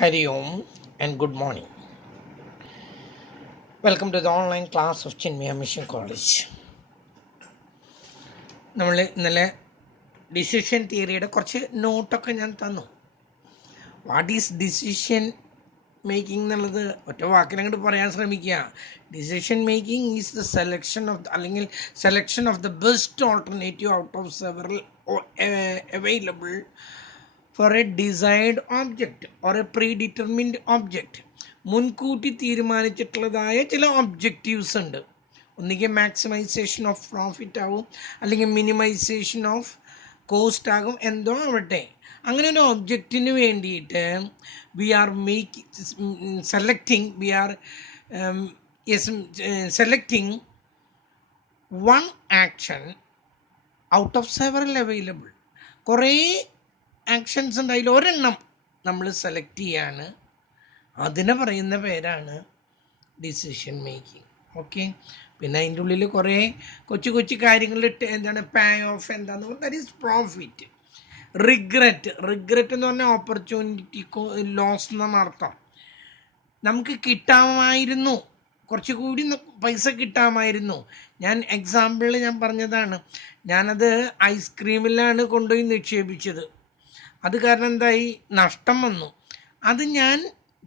Hari Om and good morning. Welcome to the online class of Chinmaya Mission College. നമ്മൾ ഇന്നലെ decision തിയറിയുടെ കുറച്ച് നോട്ടൊക്കെ ഞാൻ തന്നു. വാട്ട് ഈസ് ഡിസിഷൻ മേക്കിംഗ് എന്നുള്ളത് ഒറ്റ വാക്കിൽ അങ്ങോട്ട് പറയാൻ ശ്രമിക്കുക. Decision making is the selection of അല്ലെങ്കിൽ selection of the best alternative out of several available for a desired object or a predetermined object. മുൻകൂട്ടി തീരുമാനിച്ചിട്ടുള്ളതായ ചില ഒബ്ജക്റ്റീവ്സ് ഉണ്ട്. ഒന്നുകിൽ മാക്സിമൈസേഷൻ ഓഫ് പ്രോഫിറ്റ് ആവും, അല്ലെങ്കിൽ മിനിമൈസേഷൻ ഓഫ് കോസ്റ്റ് ആകും, എന്തോ ആവട്ടെ. അങ്ങനെ ഒരു ഒബ്ജക്റ്റിന് വേണ്ടിയിട്ട് we are selecting one action out of several available. കുറേ ആക്ഷൻസ് ഉണ്ട്, അതിൽ ഒരെണ്ണം നമ്മൾ സെലക്ട് ചെയ്യാണ്. അതിനെ പറയുന്ന പേരാണ് ഡിസിഷൻ മേക്കിംഗ്. ഓക്കെ, പിന്നെ അതിൻ്റെ ഉള്ളിൽ കുറേ കൊച്ചു കൊച്ചു കാര്യങ്ങളിട്ട് എന്താണ് പേ ഓഫ്, എന്താന്ന് പറഞ്ഞാൽ ദാറ്റ് ഈസ് പ്രോഫിറ്റ്. റിഗ്രറ്റ് എന്ന് പറഞ്ഞാൽ ഓപ്പർച്യൂണിറ്റി ലോസ് എന്നാണ് അർത്ഥം. നമുക്ക് കിട്ടാമായിരുന്നു, കുറച്ചുകൂടി പൈസ കിട്ടാമായിരുന്നു. ഞാൻ എക്സാമ്പിളിൽ ഞാൻ പറഞ്ഞതാണ്, ഞാനത് ഐസ്ക്രീമിലാണ് കൊണ്ടുപോയി നിക്ഷേപിച്ചത്. അത് കാരണം എന്തായി, നഷ്ടം വന്നു. അത് ഞാൻ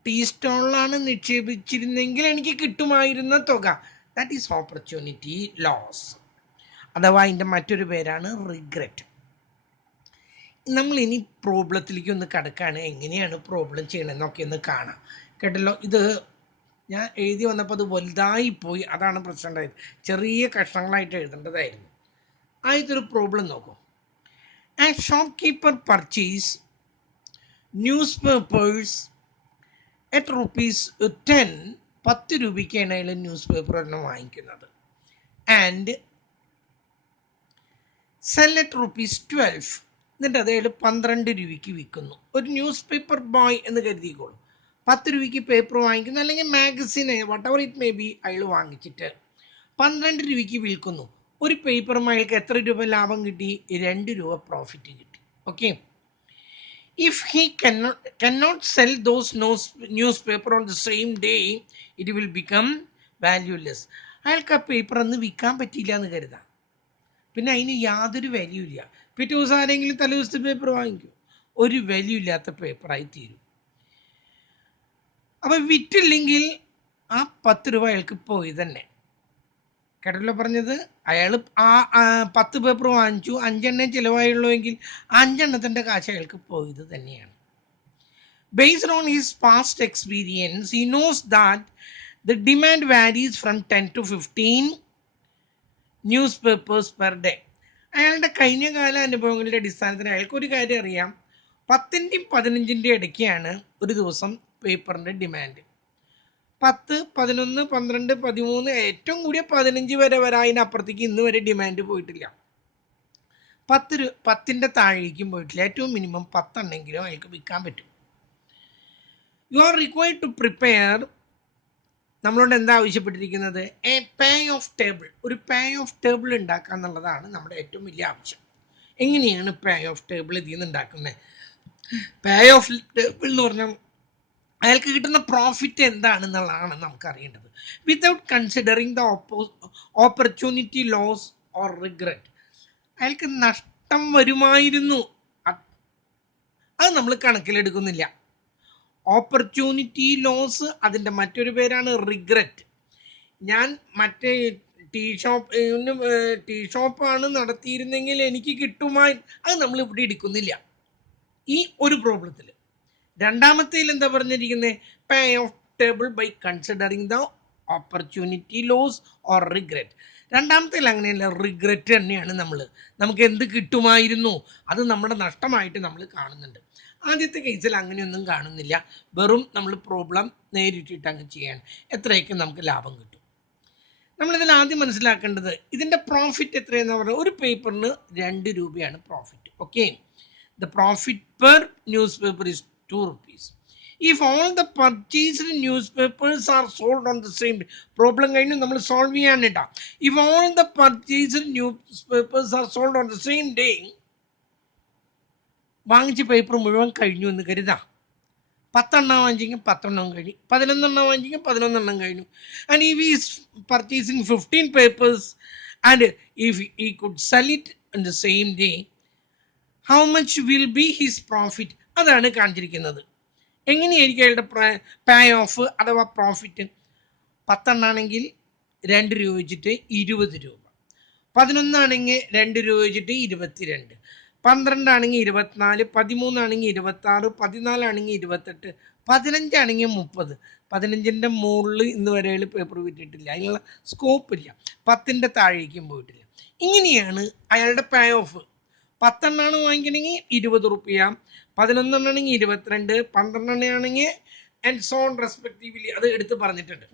ടീ സ്റ്റോളിലാണ് നിക്ഷേപിച്ചിരുന്നെങ്കിൽ എനിക്ക് കിട്ടുമായിരുന്ന തുക, ദാറ്റ് ഈസ് ഓപ്പർച്യൂണിറ്റി ലോസ്. അഥവാ അതിൻ്റെ മറ്റൊരു പേരാണ് റിഗ്രറ്റ്. നമ്മൾ ഇനി പ്രോബ്ലത്തിലേക്ക് ഒന്ന് കിടക്കുകയാണ്. എങ്ങനെയാണ് പ്രോബ്ലം ചെയ്യണമെന്നൊക്കെ ഒന്ന് കാണാം. കേട്ടല്ലോ, ഇത് ഞാൻ എഴുതി വന്നപ്പോൾ അത് വലുതായിപ്പോയി, അതാണ് പ്രശ്നം ഉണ്ടായത്. ചെറിയ കഷ്ണങ്ങളായിട്ട് എഴുതേണ്ടതായിരുന്നു. ആദ്യത്തൊരു പ്രോബ്ലം നോക്കൂ. A shopkeeper purchased newspapers at ₹10. 10 രൂപയ്ക്കാണ് അയാൾ ന്യൂസ് പേപ്പർ ഒരെണ്ണം വാങ്ങിക്കുന്നത്. And cell at ₹12. എന്നിട്ട് അത് അയാൾ 12 രൂപയ്ക്ക് വിൽക്കുന്നു. ഒരു ന്യൂസ് പേപ്പർ ബോയ് എന്ന് കരുതിക്കോളൂ. 10 രൂപയ്ക്ക് പേപ്പർ വാങ്ങിക്കുന്നു, അല്ലെങ്കിൽ മാഗസിന് വട്ട് എവർ ഇറ്റ് മേ ബി, അയാൾ വാങ്ങിച്ചിട്ട് 12 രൂപയ്ക്ക് വിൽക്കുന്നു. ഒരു പേപ്പറും അയാൾക്ക് എത്ര രൂപ ലാഭം കിട്ടി? 2 രൂപ പ്രോഫിറ്റ് കിട്ടി. Okay, if he cannot sell those newspaper on the same day, it will become valueless. അയാൾക്ക് ആ പേപ്പർ അന്ന് വിൽക്കാൻ പറ്റിയില്ല എന്ന് കരുതാം. പിന്നെ അതിന് യാതൊരു വാല്യൂ ഇല്ല. പിറ്റേ ദിവസം ആരെങ്കിലും തലേ ദിവസത്തെ പേപ്പർ വാങ്ങിക്കും, ഒരു വാല്യൂ ഇല്ലാത്ത പേപ്പറായി തീരും. അപ്പം വിറ്റില്ലെങ്കിൽ ആ 10 രൂപ അയാൾക്ക് പോയി തന്നെ. കേട്ടല്ലോ പറഞ്ഞത്, അയാൾ ആ 10 പേപ്പർ വാങ്ങിച്ചു, 5 എണ്ണം ചിലവായുള്ളൂ എങ്കിൽ 5 എണ്ണത്തിൻ്റെ കാശ് അയാൾക്ക് പോയത് തന്നെയാണ്. Based on his past experience, he knows that the demand varies from 10 to 15 news papers per day. അയാളുടെ കഴിഞ്ഞ കാല അനുഭവങ്ങളുടെ അടിസ്ഥാനത്തിൽ അയാൾക്ക് ഒരു കാര്യം അറിയാം, 10ൻ്റെയും 15ൻ്റെയും ഇടയ്ക്കാണ് ഒരു ദിവസം പേപ്പറിൻ്റെ ഡിമാൻഡ്. 10, 11, 12, 13, ഏറ്റവും കൂടിയ 15 വരെ അതിനപ്പുറത്തേക്ക് ഇന്ന് വരെ ഡിമാൻഡ് പോയിട്ടില്ല. 10ൻ്റെ താഴേക്കും പോയിട്ടില്ല. ഏറ്റവും മിനിമം 10 എണ്ണെങ്കിലും അയാൾക്ക് വിൽക്കാൻ പറ്റും. You are required to prepare, നമ്മളോട് എന്താ ആവശ്യപ്പെട്ടിരിക്കുന്നത്? A payoff table. ഒരു പേ ഓഫ് ടേബിൾ ഉണ്ടാക്കുക എന്നുള്ളതാണ് നമ്മുടെ ഏറ്റവും വലിയ ആവശ്യം. എങ്ങനെയാണ് പേ ഓഫ് ടേബിൾ ഇതിൽ നിന്ന് ഉണ്ടാക്കുന്നത്? പേ ഓഫ് ടേബിൾ എന്ന് പറഞ്ഞാൽ അയാൾക്ക് കിട്ടുന്ന പ്രോഫിറ്റ് എന്താണെന്നുള്ളതാണ് നമുക്ക് അറിയേണ്ടത്. Without considering the opportunity loss or regret. അയാൾക്ക് നഷ്ടം വരുമായിരുന്നു, അത് നമ്മൾ കണക്കിലെടുക്കുന്നില്ല. ഓപ്പർച്യൂണിറ്റി ലോസ്, അതിൻ്റെ മറ്റൊരു പേരാണ് റിഗ്രറ്റ്. ഞാൻ മറ്റേ ടീ ഷോപ്പാണ് നടത്തിയിരുന്നെങ്കിൽ എനിക്ക് കിട്ടുമായി, അത് നമ്മൾ ഇവിടെ എടുക്കുന്നില്ല ഈ ഒരു പ്രോബ്ലത്തിൽ. രണ്ടാമത്തേൽ എന്താ പറഞ്ഞിരിക്കുന്നത്? Payoff table by considering the opportunity loss or regret. രണ്ടാമത്തേൽ അങ്ങനെയല്ല, റിഗ്രറ്റ് തന്നെയാണ്. നമുക്ക് എന്ത് കിട്ടുമായിരുന്നു അത് നമ്മുടെ നഷ്ടമായിട്ട് നമ്മൾ കാണുന്നുണ്ട്. ആദ്യത്തെ കേസിൽ അങ്ങനെയൊന്നും കാണുന്നില്ല, വെറും നമ്മൾ പ്രോബ്ലം നേരിട്ടിട്ട് അങ്ങ് ചെയ്യാണ്, എത്രയൊക്കെ നമുക്ക് ലാഭം കിട്ടും. നമ്മളിതിൽ ആദ്യം മനസ്സിലാക്കേണ്ടത് ഇതിൻ്റെ പ്രോഫിറ്റ് എത്രയെന്ന് പറഞ്ഞാൽ, ഒരു പേപ്പറിന് 2 രൂപയാണ് profit. Okay, the profit per news paper is ₹2. If all the purchased newspapers are sold on the same day, problem കഴിഞ്ഞ് നമ്മൾ solve ചെയ്യാനിട്ടാ. If all the purchased newspapers are sold on the same day, വാങ്ങിച്ച paper മുഴുവൻ കഴിഞ്ഞു എന്ന് കരുതാം. 10 വാങ്ങിച്ചെങ്കിൽ 10 കഴിഞ്ഞു, 11 വാങ്ങിച്ചെങ്കിൽ 11 കഴിഞ്ഞു. And if is purchasing 15 papers and if he could sell it in the same day, how much will be his profit? അതാണ് കാണിച്ചിരിക്കുന്നത്. എങ്ങനെയായിരിക്കും അയാളുടെ പേ ഓഫ് അഥവാ പ്രോഫിറ്റ്? 10 ആണെങ്കിൽ 2 രൂപ വെച്ചിട്ട് 20 രൂപ, 11 ആണെങ്കിൽ 2 രൂപ വെച്ചിട്ട് 22, 12 ആണെങ്കിൽ 24, 13 ആണെങ്കിൽ 26, 14 ആണെങ്കിൽ 28, 15 ആണെങ്കിൽ 30. 15ൻ്റെ മുകളിൽ ഇന്ന് വരെ പേപ്പർ വിറ്റിട്ടില്ല, അതിനുള്ള സ്കോപ്പ് ഇല്ല. 10ൻ്റെ താഴേക്കും പോയിട്ടില്ല. ഇങ്ങനെയാണ് അയാളുടെ പേ ഓഫ്. 10 വാങ്ങിക്കണമെങ്കിൽ 20 റുപ്യ, 11 ആണെങ്കിൽ 22, 12 ആണെങ്കിൽ ആൻഡ് സോ ഓൺ റെസ്പെക്റ്റീവ്ലി അത് എടുത്ത് പറഞ്ഞിട്ടുണ്ട്.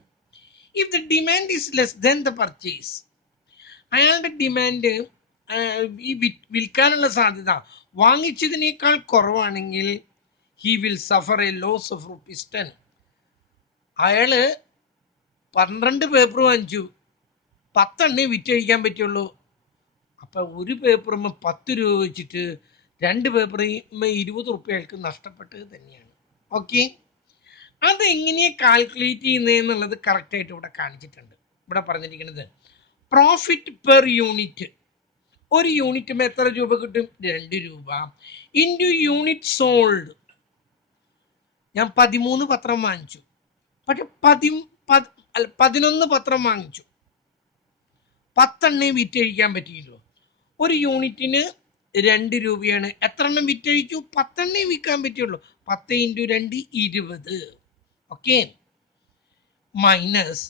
If the demand is less than the purchase, അയാളുടെ ഡിമാൻഡ് ഈ വിൽക്കാനുള്ള സാധ്യത വാങ്ങിച്ചതിനേക്കാൾ കുറവാണെങ്കിൽ he will suffer a loss of ₹10. അയാള് 12 പേപ്പർ വാങ്ങിച്ചു, 10 വിറ്റഴിക്കാൻ പറ്റുള്ളൂ. അപ്പം ഒരു പേപ്പറുമ്പോൾ 10 രൂപ വെച്ചിട്ട് 2 പേപ്പറുമ്പോൾ 20 റുപ്യ അയാൾക്ക് നഷ്ടപ്പെട്ടത് തന്നെയാണ്. ഓക്കെ, അതെങ്ങനെയാണ് കാൽക്കുലേറ്റ് ചെയ്യുന്നതെന്നുള്ളത് കറക്റ്റായിട്ട് ഇവിടെ കാണിച്ചിട്ടുണ്ട്. ഇവിടെ പറഞ്ഞിരിക്കുന്നത് പ്രോഫിറ്റ് പെർ യൂണിറ്റ്. ഒരു യൂണിറ്റുമ്പോൾ എത്ര രൂപ കിട്ടും? 2 രൂപ ഇൻറ്റു യൂണിറ്റ് സോൾഡ്. ഞാൻ 13 പത്രം വാങ്ങിച്ചു, പക്ഷെ 11 പത്രം വാങ്ങിച്ചു, 10 വിറ്റഴിക്കാൻ പറ്റിയല്ലോ. ഒരു യൂണിറ്റിന് 2 രൂപയാണ്. എത്ര എണ്ണം വിറ്റഴിച്ചു? 10 വിൽക്കാൻ പറ്റുള്ളൂ. 10 ഇൻറ്റു 2 20. ഓക്കെ, മൈനസ്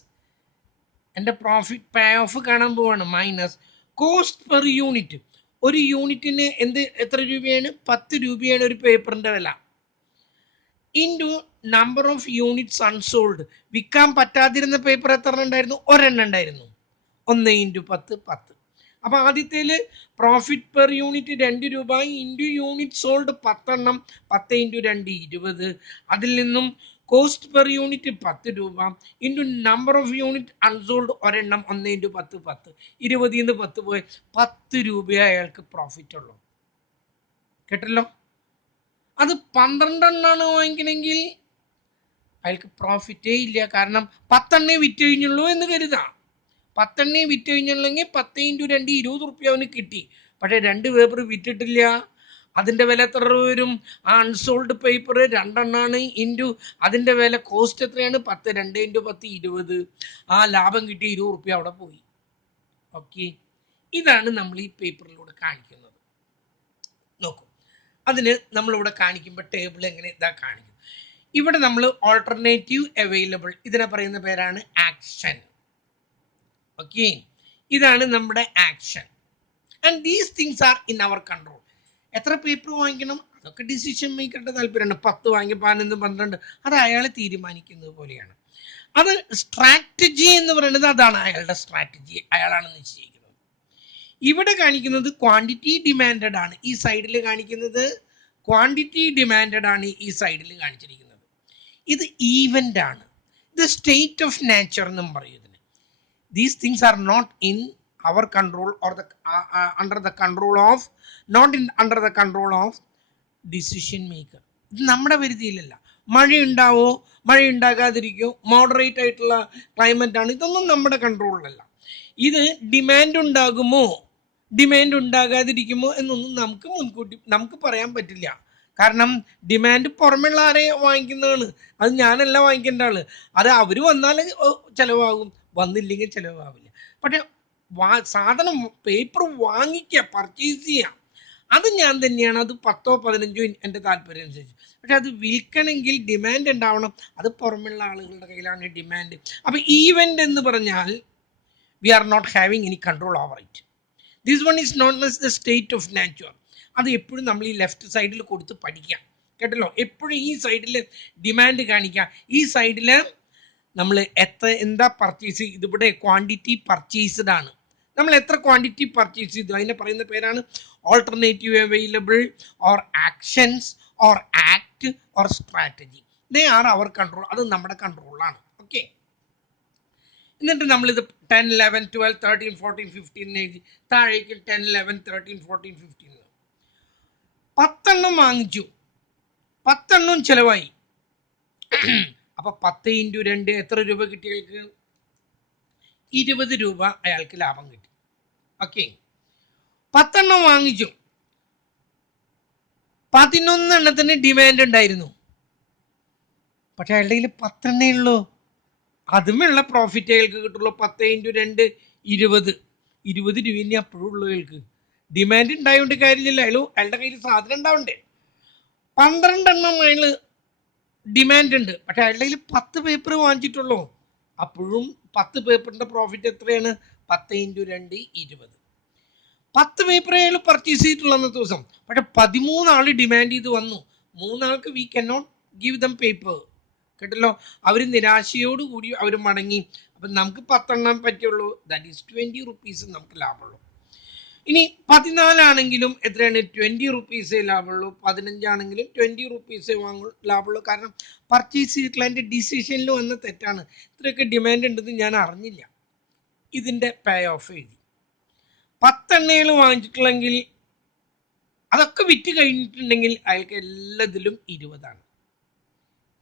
എൻ്റെ പ്രോഫിറ്റ് പേ ഓഫ് കാണാൻ പോവാണ്. Minus cost per unit. ഒരു യൂണിറ്റിന് എത്ര രൂപയാണ്? 10 രൂപയാണ് ഒരു പേപ്പറിൻ്റെ വില. Into number of units unsold. വിൽക്കാൻ പറ്റാതിരുന്ന പേപ്പർ എത്ര ഉണ്ടായിരുന്നു? ഒരെണ്ണം ഉണ്ടായിരുന്നു. 1 ഇൻറ്റു 10 10. അപ്പോൾ ആദ്യത്തേൽ പ്രോഫിറ്റ് പെർ യൂണിറ്റ് 2 രൂപ ഇൻറ്റു യൂണിറ്റ് സോൾഡ് 10 10 ഇൻറ്റു 2 20. അതിൽ നിന്നും കോസ്റ്റ് പെർ യൂണിറ്റ് 10 രൂപ into number of unit unsold ഒരെണ്ണം 1 ഇൻറ്റു 10 10. 20 10 പോയി 10 രൂപയെ അയാൾക്ക് പ്രോഫിറ്റ് ഉള്ളൂ. കേട്ടല്ലോ? അത് 12 വാങ്ങിക്കണമെങ്കിൽ അയാൾക്ക് പ്രോഫിറ്റേ ഇല്ല. കാരണം 10 വിറ്റ് കഴിഞ്ഞുള്ളൂ എന്ന് കരുതാം. 10 വിറ്റ് കഴിഞ്ഞുള്ളെങ്കിൽ 10 ഇൻറ്റു 2 20 റുപ്യ അവന് കിട്ടി. പക്ഷേ 2 പേപ്പർ വിറ്റിട്ടില്ല. അതിൻ്റെ വില എത്ര രൂപ വരും? ആ അൺസോൾഡ് പേപ്പർ 2 ഇൻറ്റു അതിൻ്റെ വില കോസ്റ്റ് എത്രയാണ്? 10. 2 ഇൻറ്റു 10 20. ആ ലാഭം കിട്ടി 20 റുപ്യ അവിടെ പോയി. ഓക്കെ, ഇതാണ് നമ്മൾ ഈ പേപ്പറിലൂടെ കാണിക്കുന്നത്. നോക്കൂ, അതിന് നമ്മളിവിടെ കാണിക്കുമ്പോൾ ടേബിൾ എങ്ങനെ ഇതാ കാണിക്കും. ഇവിടെ നമ്മൾ ഓൾട്ടർനേറ്റീവ് അവൈലബിൾ, ഇതിനെ പറയുന്ന പേരാണ് ആക്ഷൻ. ഓക്കെ, ഇതാണ് നമ്മുടെ action. And these things are in our control. എത്ര പേപ്പർ വാങ്ങിക്കണം അതൊക്കെ ഡിസിഷൻ മേക്കറുടെ താല്പര്യമാണ്. 10 വാങ്ങി 11 12 അത് അയാൾ തീരുമാനിക്കുന്നത് പോലെയാണ്. അത് സ്ട്രാറ്റജി എന്ന് പറയുന്നത് അതാണ് അയാളുടെ സ്ട്രാറ്റജി, അയാളാണ് നിശ്ചയിക്കുന്നത്. ഇവിടെ കാണിക്കുന്നത് ക്വാണ്ടിറ്റി ഡിമാൻഡഡ് ആണ്. ഈ സൈഡിൽ കാണിക്കുന്നത് ക്വാണ്ടിറ്റി ഡിമാൻഡഡ് ആണ്. ഈ സൈഡിൽ കാണിച്ചിരിക്കുന്നത് ഇത് ഈവൻ്റ് ആണ്. ഇത് സ്റ്റേറ്റ് ഓഫ് നേച്ചർ എന്നും പറയുന്നത്. These things are not in our control or the under the control of, not in under the control of decision maker. ഇത് നമ്മുടെ പരിധിയിലല്ല. മഴ ഉണ്ടാവോ, മഴ ഉണ്ടാകാതിരിക്കോ, മോഡറേറ്റ് ആയിട്ടുള്ള ക്ലൈമറ്റ് ആണ്, ഇതൊന്നും നമ്മുടെ കൺട്രോളിലല്ല. ഇത് ഡിമാൻഡ് ഉണ്ടാകുമോ, ഡിമാൻഡ് ഉണ്ടാകാതിരിക്കുമോ എന്നൊന്നും നമുക്ക് പറയാൻ പറ്റില്ല. കാരണം ഡിമാൻഡ് പുറമെയുള്ള ആരെ വാങ്ങിക്കുന്നതാണ്, അത് ഞാനല്ല വാങ്ങിക്കേണ്ട ആള്. അത് അവർ വന്നാൽ ചിലവാകും, വന്നില്ലെങ്കിൽ ചിലവാവില്ല. പക്ഷെ സാധനം പേപ്പർ വാങ്ങിക്കുക, പർച്ചേസ് ചെയ്യുക, അത് ഞാൻ തന്നെയാണ്. അത് 10 15 എൻ്റെ താല്പര്യം അനുസരിച്ച്. പക്ഷെ അത് വിൽക്കണമെങ്കിൽ ഡിമാൻഡ് ഉണ്ടാവണം. അത് പുറമെയുള്ള ആളുകളുടെ കയ്യിലാണ് ഡിമാൻഡ്. അപ്പം ഈവൻ്റ് എന്ന് പറഞ്ഞാൽ we are not having any control over it. This one is not as the state of nature. അത് എപ്പോഴും നമ്മൾ ഈ ലെഫ്റ്റ് സൈഡിൽ കൊടുത്ത് പഠിക്കാം. കേട്ടല്ലോ? എപ്പോഴും ഈ സൈഡിൽ ഡിമാൻഡ് കാണിക്കാം. ഈ സൈഡിൽ നമ്മൾ എന്താ പർച്ചേസ് ചെയ്ത്, ഇതിവിടെ ക്വാണ്ടിറ്റി പർച്ചേസ്ഡ് ആണ്. നമ്മൾ എത്ര ക്വാണ്ടിറ്റി പർച്ചേസ് ചെയ്തു അതിനെ പറയുന്ന പേരാണ് alternative available or actions or act or strategy. They are our control. അത് നമ്മുടെ കൺട്രോളിലാണ്. ഓക്കെ, എന്നിട്ട് നമ്മളിത് 10 11 12 13 14 15 എഴുതി താഴേക്ക് 10 11 13 14 15. 10 വാങ്ങിച്ചു, 10 ചിലവായി. അപ്പോൾ 10 × 2 എത്ര രൂപ കിട്ടി അയാൾക്ക്? 20 രൂപ അയാൾക്ക് ലാഭം കിട്ടി. ഓക്കെ, 10 എണ്ണം വാങ്ങിച്ചു. 11 എണ്ണത്തിന് ഡിമാൻഡ് ഉണ്ടായിരുന്നു. പക്ഷെ അയാളുടെ കയ്യിൽ 10 എണ്ണേ ഉള്ളൂ. അതുമുള്ള പ്രോഫിറ്റ് അയാൾക്ക് കിട്ടുള്ളൂ. 10 × 2 20 രൂപ ഇനി അപ്പോഴും ഉള്ളൂ അയാൾക്ക്. ഡിമാൻഡ് ഉണ്ടായതുകൊണ്ട് കാര്യമില്ല, അയാളുടെ കയ്യിൽ സാധനം ഉണ്ടാവണ്ടേ. 12 എണ്ണം അയാൾ ഡിമാൻഡ് ഉണ്ട്, പക്ഷെ അയാളുടെ കയ്യിൽ 10 പേപ്പർ വാങ്ങിച്ചിട്ടുള്ളൂ. അപ്പോഴും 10 പേപ്പറിന്റെ പ്രോഫിറ്റ് എത്രയാണ്? 10 × 2 20. 10 പേപ്പർ അയാൾ പർച്ചേസ് ചെയ്തിട്ടുള്ള അന്നത്തെ ദിവസം. പക്ഷെ 13 ആൾ ഡിമാൻഡ് ചെയ്ത് വന്നു. 3 ആൾക്ക് we can not give them paper. കേട്ടല്ലോ, അവർ നിരാശയോട് കൂടി അവർ മടങ്ങി. അപ്പം നമുക്ക് 10 എണ്ണം പറ്റുള്ളൂ. ദാറ്റ് ഈസ് 20 റുപ്പീസ് നമുക്ക് ലാഭമുള്ളൂ. ഇനി 14 ആണെങ്കിലും എത്രയാണ്? 20 റുപ്പീസേ ലാഭമുള്ളൂ. 15 ആണെങ്കിലും 20 റുപ്പീസേ ലാഭമുള്ളൂ. കാരണം പർച്ചേസ് ചെയ്തിട്ടുള്ള എൻ്റെ ഡിസിഷനിൽ വന്ന തെറ്റാണ്. ഇത്രയൊക്കെ ഡിമാൻഡ് ഉണ്ടെന്ന് ഞാൻ അറിഞ്ഞില്ല. ഇതിൻ്റെ പേ ഓഫ് എഴുതി. 10 എണ്ണകൾ വാങ്ങിച്ചിട്ടുള്ളെങ്കിൽ അതൊക്കെ വിറ്റ് കഴിഞ്ഞിട്ടുണ്ടെങ്കിൽ അയാൾക്ക് എല്ലാത്തിലും 20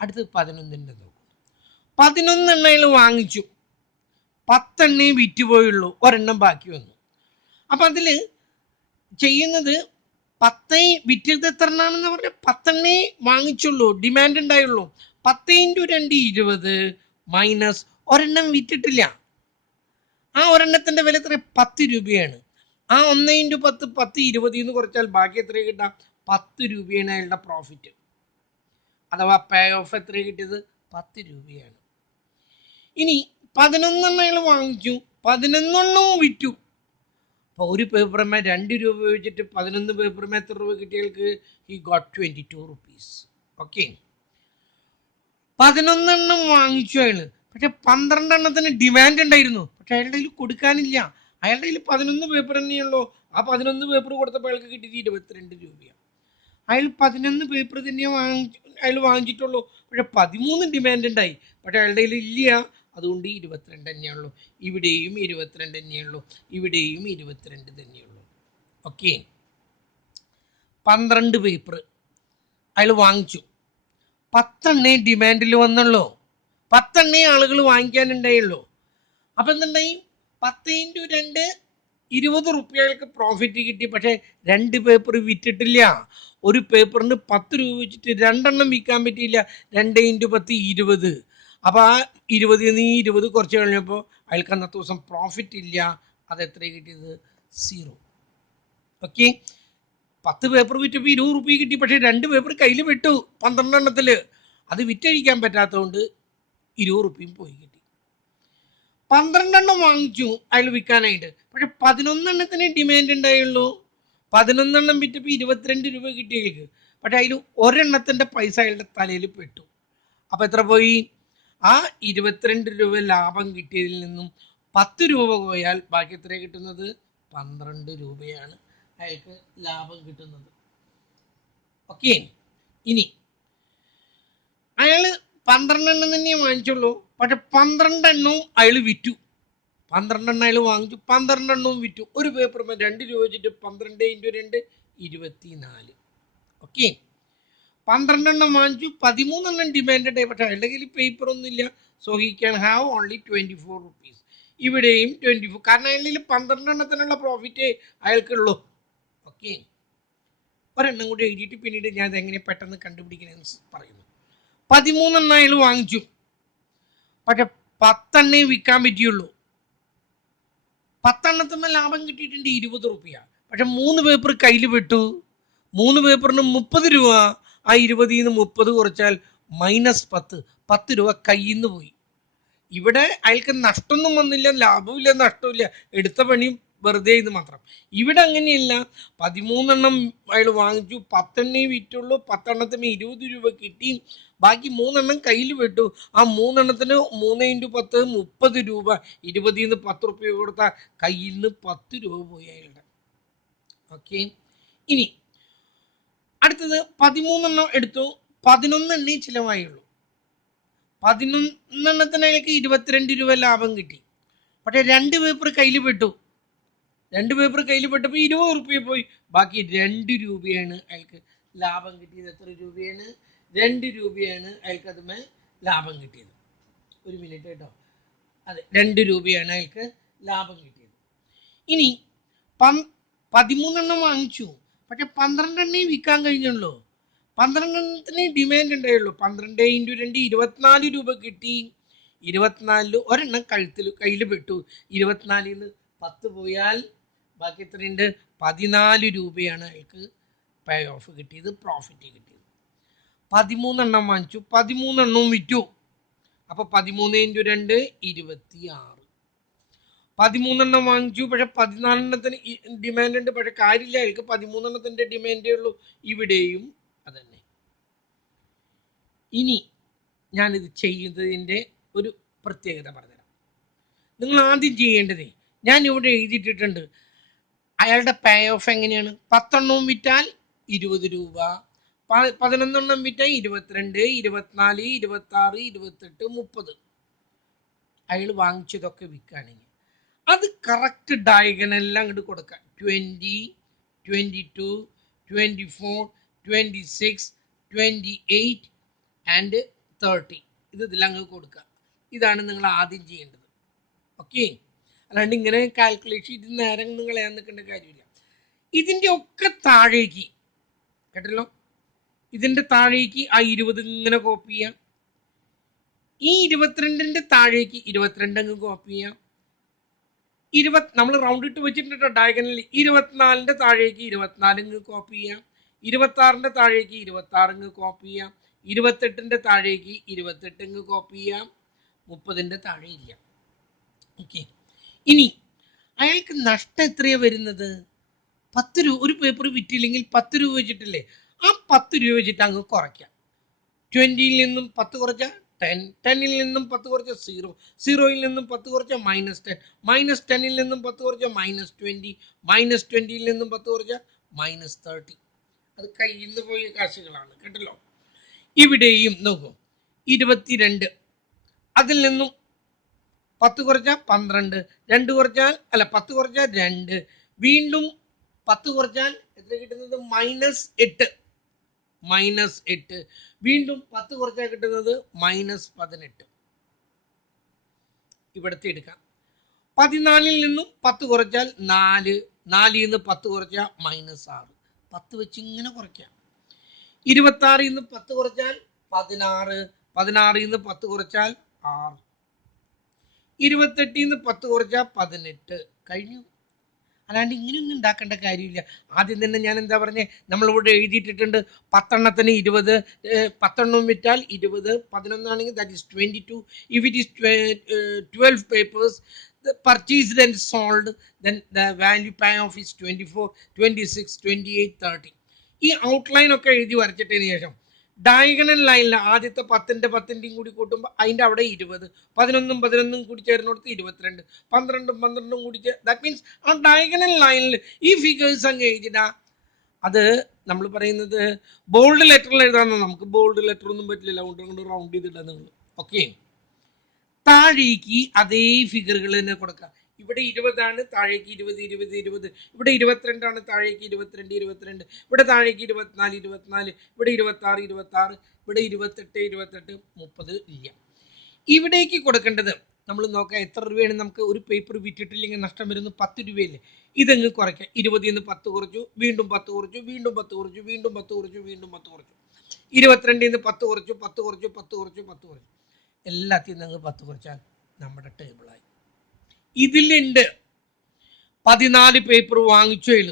അടുത്ത് 11ൻ്റെ നോക്കും. 11 എണ്ണകൾ വാങ്ങിച്ചു, 10 എണ്ണയെ വിറ്റുപോയുള്ളൂ, ഒരെണ്ണം ബാക്കി വന്നു. അപ്പം അതിൽ ചെയ്യുന്നത് 10 വിറ്റത് എത്ര എണ്ണാണെന്ന് പറഞ്ഞാൽ 10 എണ്ണയെ വാങ്ങിച്ചുള്ളൂ, ഡിമാൻഡ് ഉണ്ടായുള്ളൂ. 10 × 2 20 മൈനസ് ഒരെണ്ണം വിറ്റിട്ടില്ല. ആ ഒരെണ്ണത്തിൻ്റെ വില എത്ര? 10 രൂപയാണ്. ആ 1 × 10 10 20 എന്ന് കുറച്ചാൽ ബാക്കി എത്ര കിട്ടാം? 10 രൂപയാണ് അയാളുടെ പ്രോഫിറ്റ്. അഥവാ പേ ഓഫ് എത്ര കിട്ടിയത്? 10 രൂപയാണ്. ഇനി 11 എണ്ണം അയാൾ വാങ്ങിച്ചു, 11 എണ്ണവും വിറ്റു. അപ്പോൾ ഒരു പേപ്പറുമേ 2 രൂപ വെച്ചിട്ട് 11 പേപ്പറുമേ എത്ര രൂപ കിട്ടിയയാൾക്ക്? He got 22 rupees. ഓക്കെ, 11 എണ്ണം വാങ്ങിച്ചു അയാൾ. പക്ഷെ 12 എണ്ണത്തിന് ഡിമാൻഡ് ഉണ്ടായിരുന്നു, പക്ഷെ അയാളുടെ കയ്യിൽ കൊടുക്കാനില്ല. അയാളുടെ കയ്യിൽ 11 പേപ്പർ തന്നെയുള്ളൂ. ആ 11 പേപ്പർ കൊടുത്തപ്പോൾ അയാൾക്ക് കിട്ടിയത് 22 രൂപയാണ്. അയാൾ 11 പേപ്പർ തന്നെ അയാൾ വാങ്ങിച്ചിട്ടുള്ളൂ. പക്ഷെ 13 ഡിമാൻഡ് ഉണ്ടായി, പക്ഷെ അയാളുടെ കയ്യിൽ ഇല്ല. അതുകൊണ്ട് 22 തന്നെയുള്ളൂ. ഇവിടെയും 22 തന്നെയുള്ളൂ, ഇവിടെയും 22 തന്നെയുള്ളൂ. ഓക്കെ, 12 പേപ്പർ അയാൾ വാങ്ങിച്ചു, 10 എണ്ണേ ഡിമാൻഡിൽ വന്നുള്ളൂ, 10 എണ്ണേ ആളുകൾ വാങ്ങിക്കാനുണ്ടായുള്ളൂ. അപ്പം എന്തുണ്ടായി? 10 × 2 20 റുപ്യകൾക്ക് പ്രോഫിറ്റ് കിട്ടി. പക്ഷേ 2 പേപ്പർ വിറ്റിട്ടില്ല. ഒരു പേപ്പറിന് 10 രൂപ വെച്ചിട്ട് 2 എണ്ണം വിൽക്കാൻ പറ്റിയില്ല. 2 × 10 20. അപ്പോൾ ആ 20 നിന്ന് 20 കുറച്ച് കഴിഞ്ഞപ്പോൾ അയാൾക്ക് അന്നത്തെ ദിവസം പ്രോഫിറ്റ് ഇല്ല. അത് എത്ര കിട്ടിയത്? 0. ഓക്കെ, 10 പേപ്പർ വിറ്റപ്പോൾ 20 റുപ്യ കിട്ടി. പക്ഷേ 2 പേപ്പർ കയ്യിൽ വിട്ടു 12 എണ്ണത്തിൽ. അത് വിറ്റഴിക്കാൻ പറ്റാത്തതുകൊണ്ട് 20 റുപ്യയും പോയി കിട്ടി. 12 എണ്ണം വാങ്ങിച്ചു അയാൾ വിൽക്കാനായിട്ട്. പക്ഷെ 11 എണ്ണത്തിന് ഡിമാൻഡ് ഉണ്ടായുള്ളൂ. 11 എണ്ണം വിറ്റപ്പോൾ 22 രൂപ കിട്ടി അയാൾക്ക്. പക്ഷെ അതിൽ ഒരെണ്ണത്തിൻ്റെ പൈസ അയാളുടെ തലയിൽ പെട്ടു. അപ്പോൾ എത്ര പോയി? ആ 22 രൂപ ലാഭം കിട്ടിയതിൽ നിന്നും 10 രൂപ പോയാൽ ബാക്കി എത്ര കിട്ടുന്നത്? 12 രൂപയാണ് അയാൾക്ക് ലാഭം കിട്ടുന്നത്. ഓക്കെ, ഇനി അയാൾ 12 എണ്ണം തന്നെ വാങ്ങിച്ചുള്ളൂ. പക്ഷെ 12 എണ്ണവും അയാൾ വിറ്റു. 12 എണ്ണം അയാൾ വാങ്ങിച്ചു, 12 എണ്ണവും വിറ്റു. ഒരു പേപ്പർ 2 രൂപ വെച്ചിട്ട് 12 × 2 24. ഓക്കെ, 12 എണ്ണം വാങ്ങിച്ചു, 13 എണ്ണം ഡിമാൻഡ് ഉണ്ടായി. പക്ഷെ അയാളുടെ കയ്യിൽ പേപ്പർ ഒന്നുമില്ല. So he can have only 24 rupees. ഇവിടെയും 24, കാരണം അയാളുടെ 12 എണ്ണത്തിനുള്ള പ്രോഫിറ്റ് അയാൾക്കുള്ളൂ. ഓക്കെ, ഒരെണ്ണം കൂടി എഴുതിയിട്ട് പിന്നീട് ഞാൻ അതെങ്ങനെ പെട്ടെന്ന് കണ്ടുപിടിക്കണമെന്ന് പറയുന്നു. 13 എണ്ണം അയാൾ വാങ്ങിച്ചു, പക്ഷെ 10 എണ്ണേ വിൽക്കാൻ പറ്റിയുള്ളൂ. 10 എണ്ണത്തിന് ലാഭം കിട്ടിയിട്ടുണ്ട് 20 റുപ്യ. പക്ഷെ 3 പേപ്പർ കയ്യിൽ വിട്ടു. 3 പേപ്പറിന് 30 രൂപ. ആ 20 നിന്ന് 30 കുറച്ചാൽ -10. 10 രൂപ കയ്യിൽ നിന്ന് പോയി. ഇവിടെ അയാൾക്ക് നഷ്ടമൊന്നും വന്നില്ല, ലാഭമില്ല, നഷ്ടമില്ല, എടുത്ത പണിയും വെറുതെ ഇത് മാത്രം. ഇവിടെ അങ്ങനെയല്ല. 13 എണ്ണം അയാൾ വാങ്ങിച്ചു, 10 എണ്ണേ വിറ്റുള്ളൂ. 10 എണ്ണത്തിന് 20 രൂപ കിട്ടി. ബാക്കി 3 എണ്ണം കയ്യിൽ വിട്ടു. ആ 3 എണ്ണത്തിന് 3 × 10 30 രൂപ. 20 നിന്ന് 10 റുപ്യ കൊടുത്താൽ കയ്യിൽ നിന്ന് 10 രൂപ പോയി അയാളുടെ. ഓക്കെ, ഇനി അടുത്തത് 13 എണ്ണം എടുത്തു, 11 എണ്ണേ ചിലവായുള്ളൂ. 11 എണ്ണത്തിന് അയാൾക്ക് 22 രൂപ ലാഭം കിട്ടി. പക്ഷെ 2 പേപ്പർ കയ്യിൽ പെട്ടു. 2 പേപ്പർ കയ്യിൽ പെട്ടപ്പോൾ 20 റുപ്യ പോയി. ബാക്കി 2 രൂപയാണ് അയാൾക്ക് ലാഭം കിട്ടിയത്. എത്ര രൂപയാണ്? 2 രൂപയാണ് അയാൾക്ക് അതുമേ ലാഭം കിട്ടിയത്. ഒരു മിനിറ്റ് കേട്ടോ. അതെ, 2 രൂപയാണ് അയാൾക്ക് ലാഭം കിട്ടിയത്. ഇനി 13 വാങ്ങിച്ചു, പക്ഷെ 12 വിൽക്കാൻ കഴിഞ്ഞുള്ളൂ. 12 ഡിമാൻഡ് ഉണ്ടായുള്ളൂ. 12 × 2 24 രൂപ കിട്ടി. 24 ഒരെണ്ണം കയ്യിൽ പെട്ടു. 24 10 പോയാൽ ബാക്കി എത്രയുണ്ട്? 14 രൂപയാണ് അയാൾക്ക് പേ ഓഫ് കിട്ടിയത്, പ്രോഫിറ്റ് കിട്ടിയത്. 13 വാങ്ങിച്ചു, 13 വിറ്റു. അപ്പൊ 13 × 2 26. 13 വാങ്ങിച്ചു, പക്ഷെ 14 ഡിമാൻഡ് ഉണ്ട്. പക്ഷെ കാര്യമില്ല, അയാൾക്ക് 13 ഡിമാൻഡേ ഉള്ളൂ. ഇവിടെയും അതന്നെ. ഇനി ഞാനിത് ചെയ്യുന്നതിൻ്റെ ഒരു പ്രത്യേകത പറഞ്ഞുതരാം. നിങ്ങൾ ആദ്യം ചെയ്യേണ്ടത്, ഞാൻ ഇവിടെ എഴുതിയിട്ടിട്ടുണ്ട് അയാളുടെ പേ ഓഫ് എങ്ങനെയാണ്. 10 വിറ്റാൽ 20 രൂപ, 11 വിറ്റാൽ 22, 24, 26, 28, 30. അയാൾ വാങ്ങിച്ചതൊക്കെ വിൽക്കുകയാണെങ്കിൽ അത് കറക്റ്റ് ഡയഗണലെല്ലാം അങ്ങോട്ട് കൊടുക്കാം. 20, 22, 24, 26, 28 ആൻഡ് 30. ഇതെല്ലാം അങ്ങ് കൊടുക്കുക. ഇതാണ് നിങ്ങൾ ആദ്യം ചെയ്യേണ്ടത്. ഓക്കെ, അല്ലാണ്ട് ഇങ്ങനെ കാൽക്കുലേഷൻ ഇത് നേരം നിങ്ങൾ നിൽക്കേണ്ട കാര്യമില്ല. ഇതിൻ്റെ ഒക്കെ താഴേക്ക് കേട്ടല്ലോ, ഇതിൻ്റെ താഴേക്ക് ആ 20 ഇങ്ങനെ കോപ്പി ചെയ്യാം. ഈ 22 താഴേക്ക് 22 അങ്ങ് കോപ്പി ചെയ്യാം. നമ്മൾ റൗണ്ട് ഇട്ട് വെച്ചിട്ടുണ്ട് ഡയഗണലിൽ. 24 താഴേക്ക് 24 കോപ്പി ചെയ്യാം. 26 താഴേക്ക് 26 കോപ്പി ചെയ്യാം. 28 താഴേക്ക് 28 കോപ്പി ചെയ്യാം. 30 താഴെ ഇല്ല. ഓക്കെ, ഇനി അയാൾക്ക് നഷ്ടം എത്രയാണ് വരുന്നത്? 10 രൂപ. ഒരു പേപ്പർ വിറ്റില്ലെങ്കിൽ 10 രൂപ വെച്ചിട്ടില്ലേ, ആ 10 രൂപ വെച്ചിട്ട് അങ്ങ് കുറയ്ക്കാം. 20 നിന്നും 10 കുറച്ചാൽ 10, 10 നിന്നും 10 കുറച്ചാൽ 0, 0 നിന്നും 10 കുറച്ചാൽ -10, -10 നിന്നും 10 കുറച്ചാൽ -20, -20 നിന്നും 10 കുറച്ചാൽ -30. അത് കയ്യിൽ നിന്ന് പോയ കാശുകളാണ് കേട്ടല്ലോ. ഇവിടെയും നോക്കൂ, 22, അതിൽ നിന്നും 10 കുറച്ചാൽ 12, 2 കുറച്ചാൽ 10 കുറച്ചാൽ 2, വീണ്ടും 10 കുറച്ചാൽ എത്ര കിട്ടുന്നത്? -8, -8, വീണ്ടും 10 കുറച്ചാൽ കിട്ടുന്നത് -18. ഇവിടുത്തെ എടുക്കാം. 14 നിന്നും 10 കുറച്ചാൽ 4, 4 നിന്ന് 10 കുറച്ചാൽ -6, 10 വെച്ച് ഇങ്ങനെ കുറയ്ക്കാം. 26 നിന്ന് 10 കുറച്ചാൽ 16, 16 നിന്ന് 10 കുറച്ചാൽ 6, 28 നിന്ന് 10 കുറച്ചാൽ 18. കഴിഞ്ഞു. അല്ലാണ്ട് ഇങ്ങനെയൊന്നും ഉണ്ടാക്കേണ്ട കാര്യമില്ല. ആദ്യം തന്നെ ഞാൻ എന്താ പറഞ്ഞേ, നമ്മളിവിടെ എഴുതിയിട്ടിട്ടുണ്ട് 10 20, 10 വിറ്റാൽ 20, 11 ആണെങ്കിൽ that is 22. If it is 12 papers purchased and sold, then the value payoff is 24, 26, 28, 30. ഈ ഔട്ട്ലൈൻ ഒക്കെ എഴുതി വരച്ചിട്ടതിന് ശേഷം ഡയഗണൽ ലൈനിൽ ആദ്യത്തെ 10 കൂടി കൂട്ടുമ്പോൾ അതിൻ്റെ അവിടെ 20, 11 കൂടി ചേർന്നിടത്ത് 22, 12 കൂടി ദാറ്റ് മീൻസ് ആ ഡയഗണൽ ലൈനിൽ ഈ ഫിഗേഴ്സ് അങ്ങ് എഴുതിടാ. അത് നമ്മൾ പറയുന്നത് ബോൾഡ് ലെറ്ററിൽ എഴുതാമെന്ന്. നമുക്ക് ബോൾഡ് ലെറ്റർ ഒന്നും പറ്റില്ല, അതുകൊണ്ട് റൗണ്ട് ചെയ്തിടാം നിങ്ങൾ. ഓക്കെ, താഴേക്ക് അതേ ഫിഗറുകൾ തന്നെ കൊടുക്കാം. ഇവിടെ 20 ആണ്, താഴേക്ക് 20, 20, 20. ഇവിടെ 22 ആണ്, താഴേക്ക് 22, 22. ഇവിടെ താഴേക്ക് 24, 24. ഇവിടെ 26, 26. ഇവിടെ 28, 28, 30 ഇല്ല. ഇവിടേക്ക് കൊടുക്കേണ്ടത് നമ്മൾ നോക്കാം എത്ര രൂപയാണ് നമുക്ക് ഒരു പേപ്പർ വിറ്റിട്ടില്ലെങ്കിൽ നഷ്ടം വരുന്നു. 10 രൂപയല്ലേ. ഇതങ്ങ് കുറയ്ക്കാം. 20 നിന്ന് 10 കുറച്ചു, വീണ്ടും 10 കുറച്ചു, വീണ്ടും 10 കുറച്ചു, വീണ്ടും 10 കുറച്ചു, വീണ്ടും 10 കുറച്ചു. 22 നിന്ന് 10 കുറച്ചു, 10 കുറച്ചു, 10 കുറച്ചു, 10 കുറച്ചു. എല്ലാത്തിൽ നിന്ന് 10 കുറച്ചാൽ നമ്മുടെ ടേബിളായി. ഇതിലുണ്ട് 14 പേപ്പർ വാങ്ങിച്ചു അയാൾ,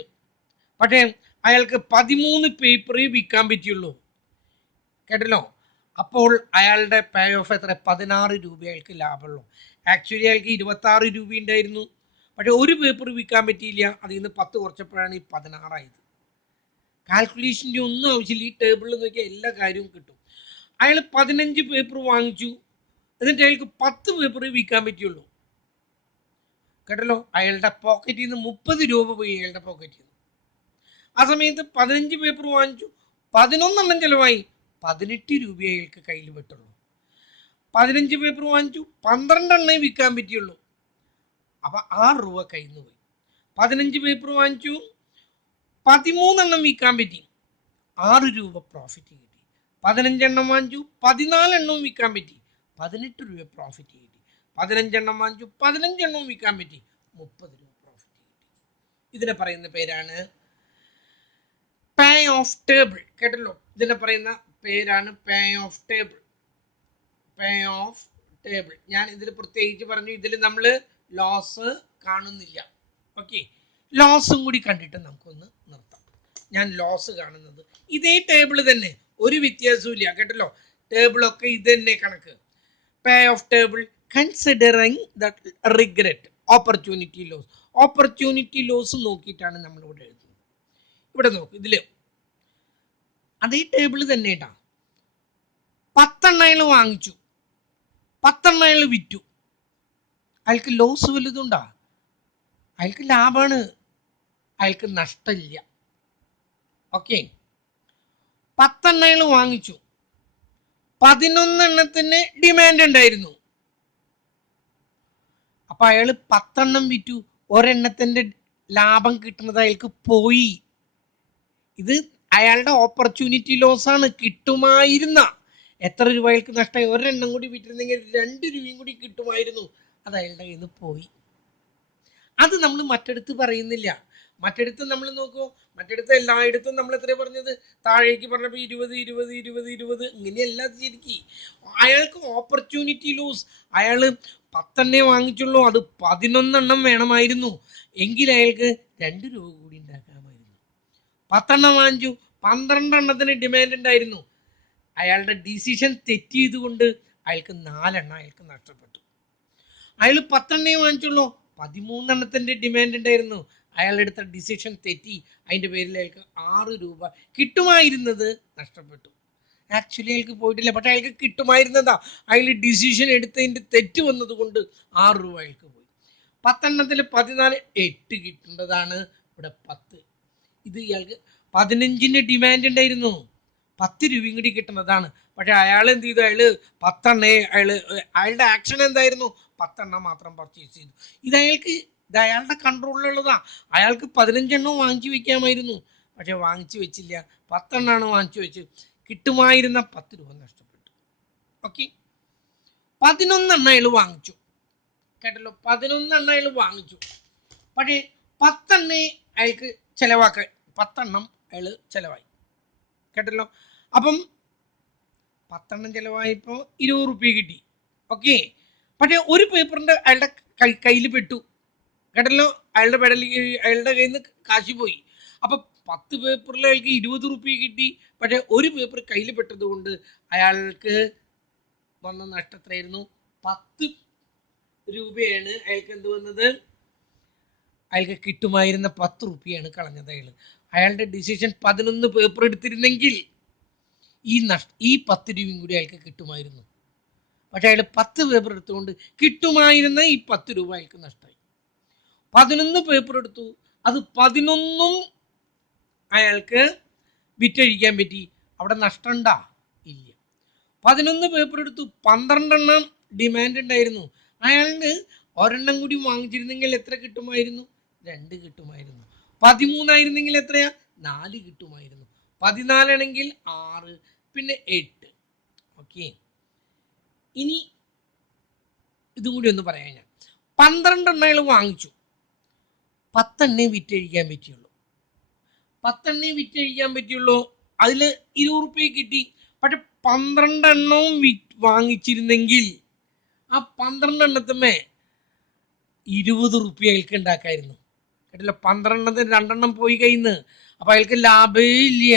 പക്ഷേ അയാൾക്ക് 13 പേപ്പറേ വിൽക്കാൻ പറ്റുള്ളൂ. കേട്ടല്ലോ. അപ്പോൾ അയാളുടെ പേ ഓഫ് എത്ര? 16 രൂപ അയാൾക്ക് ലാഭമുള്ളൂ. ആക്ച്വലി അയാൾക്ക് 26 രൂപ ഉണ്ടായിരുന്നു, പക്ഷേ ഒരു പേപ്പർ വിൽക്കാൻ പറ്റിയില്ല. അതിൽ നിന്ന് 10 കുറച്ചപ്പോഴാണ് ഈ 16 ആയത്. കാൽക്കുലേഷൻ്റെ ഒന്നും ആവശ്യമില്ല. ഈ ടേബിളിൽ നോക്കിയാൽ എല്ലാ കാര്യവും കിട്ടും. അയാൾ 15 പേപ്പർ വാങ്ങിച്ചു, എന്നിട്ട് അയാൾക്ക് 10 പേപ്പർ വിൽക്കാൻ പറ്റുള്ളൂ. കേട്ടല്ലോ. അയാളുടെ പോക്കറ്റിൽ നിന്ന് 30 രൂപ പോയി അയാളുടെ പോക്കറ്റിൽ നിന്ന്. ആ സമയത്ത് 15 പേപ്പർ വാങ്ങിച്ചു, 11 ചിലവായി, 18 രൂപ അയാൾക്ക് കയ്യിൽ പെട്ടുള്ളൂ. 15 പേപ്പർ വാങ്ങിച്ചു, 12 വിൽക്കാൻ പറ്റുള്ളൂ. അപ്പം 6 രൂപ കയ്യിൽ നിന്ന് പോയി. 15 പേപ്പർ വാങ്ങിച്ചു, 13 വിൽക്കാൻ പറ്റി, 6 രൂപ പ്രോഫിറ്റ് കിട്ടി. 15 എണ്ണം വാങ്ങിച്ചു, 14 എണ്ണവും വിൽക്കാൻ പറ്റി, 18 രൂപ പ്രോഫിറ്റ് കിട്ടി. 15 എണ്ണം വാങ്ങിച്ചു, 15 എണ്ണവും വിൽക്കാൻ പറ്റി, 30 രൂപ പ്രോഫിറ്റ് കിട്ടി. ഇതിനെ പറയുന്ന പേരാണ് പേ ഓഫ് ടേബിൾ. കേട്ടല്ലോ, ഇതിനെ പറയുന്ന പേരാണ് പേ of table. Pay of table. ഞാൻ ഇതിൽ പ്രത്യേകിച്ച് പറഞ്ഞു, ഇതിൽ നമ്മൾ ലോസ് കാണുന്നില്ല. ഓക്കെ, ലോസും കൂടി കണ്ടിട്ട് നമുക്കൊന്ന് നിർത്താം. ഞാൻ ലോസ് കാണുന്നത് ഇതേ ടേബിൾ തന്നെ, ഒരു വ്യത്യാസവും ഇല്ല. കേട്ടല്ലോ, ടേബിളൊക്കെ ഇത് തന്നെ കണക്ക്. Payoff table considering the regret opportunity loss. Opportunity loss നോക്കിയിട്ടാണ് നമ്മളിവിടെ എഴുതുന്നത്. ഇവിടെ നോക്ക്, ഇതില് അതേ ടേബിൾ തന്നെ കേട്ടാ. 10 എണ്ണം അയാൾ വാങ്ങിച്ചു, 10 എണ്ണം അയാൾ വിറ്റു. അയാൾക്ക് ലോസ് വലുതുണ്ടാ? അയാൾക്ക് ലാഭമാണ്, അയാൾക്ക് നഷ്ടമില്ല. ഓക്കെ, 10 എണ്ണം അയാൾ വാങ്ങിച്ചു, 11 എണ്ണത്തിന് ഡിമാൻഡ് ഉണ്ടായിരുന്നു. അപ്പൊ അയാൾ 10 എണ്ണം വിറ്റു, ഒരെണ്ണത്തിന്റെ ലാഭം കിട്ടുന്നത് അയാൾക്ക് പോയി. ഇത് അയാളുടെ ഓപ്പർച്യൂണിറ്റി ലോസ് ആണ്. കിട്ടുമായിരുന്ന എത്ര രൂപ അയാൾക്ക് നഷ്ടമായി? ഒരെണ്ണം കൂടി വിറ്റിരുന്നെങ്കിൽ 2 രൂപയും കൂടി കിട്ടുമായിരുന്നു. അത് അയാളുടെ കയ്യിൽ നിന്ന് പോയി. അത് നമ്മൾ മറ്റെടുത്ത് പറയുന്നില്ല. മറ്റെടുത്ത് നമ്മൾ നോക്കൂ, മറ്റെടുത്ത് എല്ലായിടത്തും നമ്മൾ എത്രയാണ് പറഞ്ഞത്? താഴേക്ക് പറഞ്ഞപ്പോൾ 20 20 20 20 ഇങ്ങനെയല്ല ശരിക്കും. അയാൾക്ക് ഓപ്പർച്യൂണിറ്റി ലോസ്. അയാൾ 10 എണ്ണേ വാങ്ങിച്ചുള്ളൂ, അത് 11 എണ്ണം വേണമായിരുന്നു. എങ്കിൽ അയാൾക്ക് 2 രൂപ കൂടി ഉണ്ടാക്കാമായിരുന്നു. 10 എണ്ണം വാങ്ങിച്ചു, 12 എണ്ണത്തിന് ഡിമാൻഡ് ഉണ്ടായിരുന്നു. അയാളുടെ ഡിസിഷൻ തെറ്റിയതുകൊണ്ട് അയാൾക്ക് 4 എണ്ണം അയാൾക്ക് നഷ്ടപ്പെട്ടു. അയാൾ 10 എണ്ണേ വാങ്ങിച്ചുള്ളൂ, 13 എണ്ണത്തിന്റെ ഡിമാൻഡ് ഉണ്ടായിരുന്നു. അയാളെടുത്ത ഡിസിഷൻ തെറ്റി, അതിൻ്റെ പേരിൽ അയാൾക്ക് 6 രൂപ കിട്ടുമായിരുന്നത് നഷ്ടപ്പെട്ടു. ആക്ച്വലി അയാൾക്ക് പോയിട്ടില്ല, പക്ഷെ അയാൾക്ക് കിട്ടുമായിരുന്നതാ. അയാൾ ഡിസിഷൻ എടുത്തതിൻ്റെ തെറ്റ് വന്നത് കൊണ്ട് 6 രൂപ അയാൾക്ക് പോയി. 10 എണ്ണത്തിൽ 14, 8 കിട്ടേണ്ടതാണ്, ഇവിടെ 10. ഇത് ഇയാൾക്ക് 15ന് ഡിമാൻഡ് ഉണ്ടായിരുന്നു, 10 രൂപയും കൂടി കിട്ടുന്നതാണ്. പക്ഷെ അയാൾ എന്ത് ചെയ്തു? അയാൾ 10 എണ്ണേ അയാളുടെ ആക്ഷൻ എന്തായിരുന്നു? 10 എണ്ണം മാത്രം പർച്ചേസ് ചെയ്തു. ഇത് അയാളുടെ കൺട്രോളിലുള്ളതാ. അയാൾക്ക് 15 എണ്ണം വാങ്ങിച്ചു വെക്കാമായിരുന്നു, പക്ഷെ വാങ്ങിച്ചു വെച്ചില്ല. 10 എണ്ണമാണ് വാങ്ങിച്ചു വെച്ച്. കിട്ടുമായിരുന്ന 10 രൂപ നഷ്ടപ്പെട്ടു. ഓക്കെ, 11 എണ്ണം അയാൾ വാങ്ങിച്ചു. കേട്ടല്ലോ, 11 എണ്ണം അയാൾ വാങ്ങിച്ചു, പക്ഷേ 10 എണ്ണേ അയാൾക്ക് ചെലവാക്കാൻ, 10 എണ്ണം അയാൾ ചെലവായി. കേട്ടല്ലോ, അപ്പം 10 എണ്ണം ചെലവായപ്പോൾ 20 റുപ്യ കിട്ടി. ഓക്കെ, പക്ഷേ ഒരു പേപ്പറിന്റെ അയാളുടെ കയ്യിൽ പെട്ടു. കേട്ടല്ലോ, അയാളുടെ കയ്യിൽ നിന്ന് കാശ് പോയി. അപ്പൊ 10 പേപ്പറിൽ അയാൾക്ക് 20 റുപ്യ കിട്ടി, പക്ഷെ ഒരു പേപ്പർ കയ്യിൽ പെട്ടത് കൊണ്ട് അയാൾക്ക് വന്ന നഷ്ടം എത്രയായിരുന്നു? 10 രൂപയാണ് അയാൾക്ക് എന്ത് വന്നത്? അയാൾക്ക് കിട്ടുമായിരുന്ന 10 റുപ്യാണ് കളഞ്ഞത്. അയാളുടെ ഡിസിഷൻ 11 പേപ്പർ എടുത്തിരുന്നെങ്കിൽ ഈ 10 രൂപയും കൂടി അയാൾക്ക് കിട്ടുമായിരുന്നു. പക്ഷെ അയാൾ 10 പേപ്പർ എടുത്തുകൊണ്ട് കിട്ടുമായിരുന്ന ഈ 10 രൂപ അയാൾക്ക് നഷ്ടമായി. 11 പേപ്പർ എടുത്തു, അത് 11ഉം അയാൾക്ക് വിറ്റഴിക്കാൻ പറ്റി. അവിടെ നഷ്ടമുണ്ടാ? ഇല്ല. 11 പേപ്പർ എടുത്തു, 12 എണ്ണം ഡിമാൻഡ് ഉണ്ടായിരുന്നു. അയാൾക്ക് ഒരെണ്ണം കൂടി വാങ്ങിച്ചിരുന്നെങ്കിൽ എത്ര കിട്ടുമായിരുന്നു? 2 കിട്ടുമായിരുന്നു. 13 ആയിരുന്നെങ്കിൽ എത്രയാ? 4 കിട്ടുമായിരുന്നു. 14 ആണെങ്കിൽ 6, പിന്നെ 8. ഓക്കെ, ഇനി ഇതും കൂടി ഒന്ന് പറയാം. ഞാൻ 12 എണ്ണം അയാൾ വാങ്ങിച്ചു, 10 എണ്ണേ വിറ്റഴിക്കാൻ പറ്റുള്ളൂ. 10 എണ്ണേ വിറ്റഴിക്കാൻ പറ്റുള്ളൂ. അതിൽ 20 റുപ്യ കിട്ടി. പക്ഷെ 12 എണ്ണവും വാങ്ങിച്ചിരുന്നെങ്കിൽ ആ 12 എണ്ണത്തുമേ 20 റുപ്യ അയാൾക്ക് ഉണ്ടാക്കായിരുന്നു. കേട്ടില്ല, 12 എണ്ണത്തിന് 2 എണ്ണം പോയി കയ്യിന്ന്. അപ്പൊ അയാൾക്ക് ലാഭമേ ഇല്ല.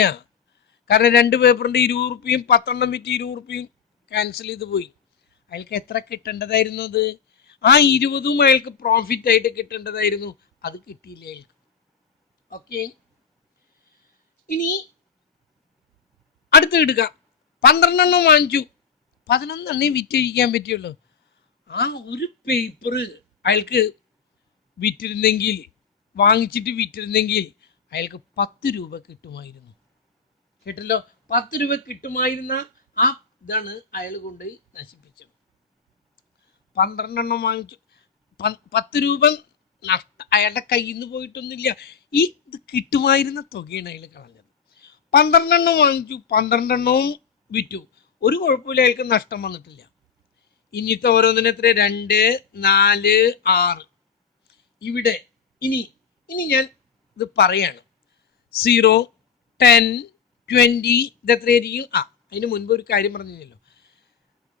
കാരണം 2 പേപ്പറിന്റെ 20 റുപ്യയും 10 എണ്ണം വിറ്റ് 20 റുപ്യയും ക്യാൻസൽ ചെയ്ത് പോയി. അയാൾക്ക് എത്ര കിട്ടേണ്ടതായിരുന്നു? അത് ആ 20ഉം അയാൾക്ക് പ്രോഫിറ്റ് ആയിട്ട് കിട്ടേണ്ടതായിരുന്നു. അത് കിട്ടിയില്ല അയാൾക്ക്. ഓക്കെ, ഇനി അടുത്ത് എടുക്കാം. 12 എണ്ണം വാങ്ങിച്ചു, 11 എണ്ണേ വിറ്റഴിക്കാൻ പറ്റുള്ളൂ. ആ ഒരു പേപ്പർ അയാൾക്ക് വിറ്റിരുന്നെങ്കിൽ, വാങ്ങിച്ചിട്ട് വിറ്റിരുന്നെങ്കിൽ അയാൾക്ക് 10 രൂപ കിട്ടുമായിരുന്നു. കേട്ടല്ലോ, 10 രൂപ കിട്ടുമായിരുന്ന ആ ഇതാണ് അയാൾ കൊണ്ടുപോയി നശിപ്പിച്ചത്. 12 എണ്ണം വാങ്ങിച്ചു, 10 രൂപ അയാളുടെ കയ്യിൽ നിന്ന് പോയിട്ടൊന്നുമില്ല. ഈ ഇത് കിട്ടുമായിരുന്ന തുകയാണ് അയാൾ കളഞ്ഞത്. 12 എണ്ണം വാങ്ങിച്ചു, 12 എണ്ണവും വിറ്റു, ഒരു കുഴപ്പമില്ല, അയാൾക്ക് നഷ്ടം വന്നിട്ടില്ല. ഇനിത്തെ ഓരോന്നിനും എത്ര? 2, 4, 6. ഇവിടെ ഇനി ഇനി ഞാൻ ഇത് പറയാണ്. 0, 10, 20 ഇതെത്രയായിരിക്കും? അതിന് മുൻപ് ഒരു കാര്യം പറഞ്ഞില്ലല്ലോ.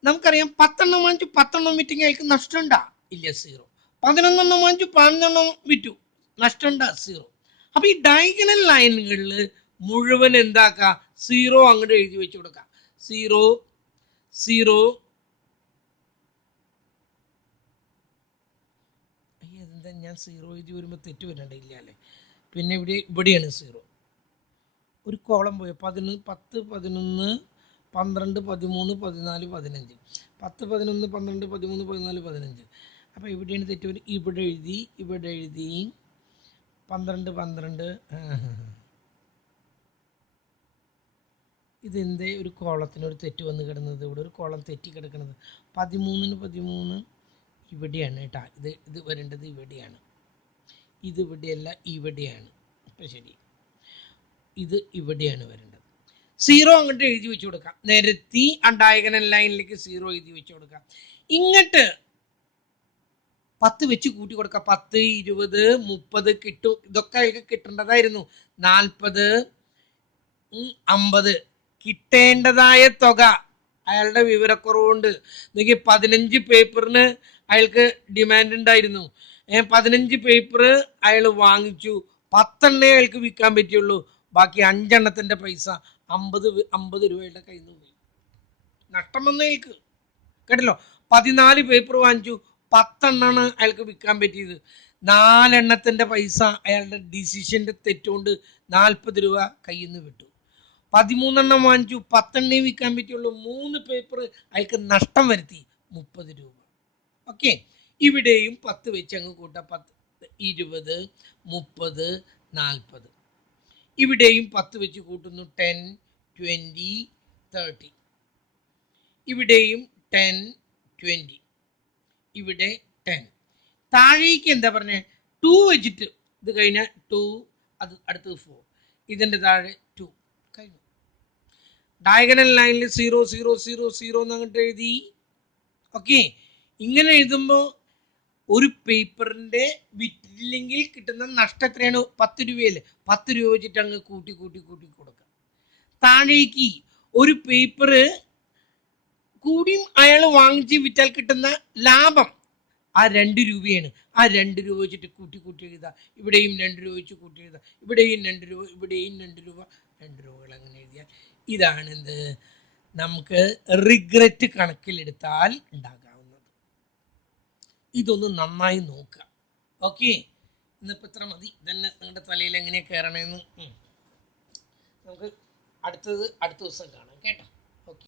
നമുക്കറിയാം 10 വാങ്ങിച്ചു 10 വിറ്റെങ്കിൽ അയാൾക്ക് നഷ്ടമുണ്ടാ? ഇല്ല, 0. 11 വാങ്ങിച്ചു 11 വിറ്റു, നഷ്ടമുണ്ടാ? 0. അപ്പൊ ഈ ഡയഗണൽ ലൈനുകളിൽ മുഴുവൻ എന്താക്ക? 0 അങ്ങോട്ട് എഴുതി വെച്ച് കൊടുക്കാം. 0, 0. എന്താ ഞാൻ 0 എഴുതി വരുമ്പോൾ തെറ്റ് വരണ്ടില്ല അല്ലേ? പിന്നെ ഇവിടെയാണ് 0. ഒരു കോളം പോയി. 10, 11, 12, 13, 14, 15. 10, 11, 12, 13, 14, 15. അപ്പോൾ ഇവിടെയാണ് തെറ്റ് വരും. ഇവിടെ എഴുതി 12, 12. ഇതെന്തേ ഒരു കോളത്തിന് ഒരു തെറ്റ് വന്ന് കിടന്നത്? ഇവിടെ ഒരു കോളം തെറ്റി കിടക്കുന്നത്. 13 ഇവിടെയാണ് കേട്ടോ. ഇത് വരേണ്ടത് ഇവിടെയാണ്. ഇത് ഇവിടെയല്ല, ഇവിടെയാണ്. അപ്പം ശരി, ഇത് ഇവിടെയാണ് വരേണ്ടത്. 0 അങ്ങോട്ട് എഴുതി വെച്ച് കൊടുക്കാം. നിരത്തി ഡയഗണൽ ലൈനിലേക്ക് 0 എഴുതി വെച്ച് കൊടുക്കാം. ഇങ്ങോട്ട് 10 വെച്ച് കൂട്ടി കൊടുക്കാം. 10, 20, 30 കിട്ടും. ഇതൊക്കെ അയാൾക്ക് കിട്ടേണ്ടതായിരുന്നു. 40, 50 കിട്ടേണ്ടതായ തുക അയാളുടെ വിവരക്കുറവുണ്ട്. എനിക്ക് 15 പേപ്പറിന് അയാൾക്ക് ഡിമാൻഡ് ഉണ്ടായിരുന്നു. 15 പേപ്പർ അയാൾ വാങ്ങിച്ചു, 10 അയാൾക്ക് വിൽക്കാൻ പറ്റുള്ളൂ. ബാക്കി 5 പൈസ 50 രൂപയുടെ കയ്യിൽ നിന്ന് പോയി. നഷ്ടം വന്നു അയാൾക്ക്. കേട്ടല്ലോ, 14 പേപ്പർ വാങ്ങിച്ചു, 10 അയാൾക്ക് വിൽക്കാൻ പറ്റിയത്. 4 പൈസ അയാളുടെ ഡിസിഷന്റെ തെറ്റുകൊണ്ട് 40 രൂപ കയ്യിൽ നിന്ന് വിട്ടു. 13 വാങ്ങിച്ചു, 10 വിൽക്കാൻ പറ്റുള്ളൂ. 3 പേപ്പർ അയാൾക്ക് നഷ്ടം വരുത്തി, 30 രൂപ. ഓക്കെ, ഇവിടെയും 10 വെച്ച് അങ്ങ് കൂട്ടാം. 10, 20, 30, 40. ഇവിടെയും 10 വെച്ച് കൂട്ടുന്നു. 10, 20, 30. ഇവിടെയും 10, 20. ഇവിടെ 10. താഴേക്ക് എന്താ പറഞ്ഞേ? 2 വെച്ചിട്ട് ഇത് കഴിഞ്ഞാൽ 2, അത് അടുത്തത് 4, ഇതിൻ്റെ താഴെ 2. കഴിഞ്ഞു. ഡയഗണൽ ലൈനിൽ 0, 0, 0, 0 എന്ന് അങ്ങോട്ട് എഴുതി. ഓക്കെ, ഇങ്ങനെ എഴുതുമ്പോൾ ഒരു പേപ്പറിന്റെ വിറ്റില്ലെങ്കിൽ കിട്ടുന്ന നഷ്ടം എത്രയാണ്? 10 രൂപയല്ലേ? 10 രൂപ വെച്ചിട്ട് അങ്ങ് കൂട്ടി കൊടുക്കാം. താഴേക്ക് ഒരു പേപ്പർ കൂടിയും അയാൾ വാങ്ങിച്ച് വിറ്റാൽ കിട്ടുന്ന ലാഭം ആ 2 രൂപയാണ്. ആ 2 രൂപ വെച്ചിട്ട് കൂട്ടി എഴുതുക. ഇവിടെയും 2 രൂപ വെച്ച് കൂട്ടി എഴുതുക. ഇവിടെയും 2 രൂപ, ഇവിടെയും 2 രൂപ, 2 രൂപകൾ അങ്ങനെ എഴുതിയാൽ ഇതാണ് എന്ത്? നമുക്ക് റിഗ്രറ്റ് കണക്കിലെടുത്താൽ ഉണ്ടാകാവുന്നത്. ഇതൊന്ന് നന്നായി നോക്കുക. ഓക്കെ, ഇന്നിപ്പോൾ ഇത്ര മതി. ഇതന്നെ നിങ്ങളുടെ തലയിൽ എങ്ങനെയാണ് കയറണമെന്ന് നമുക്ക് അടുത്ത ദിവസം കാണാം കേട്ടോ.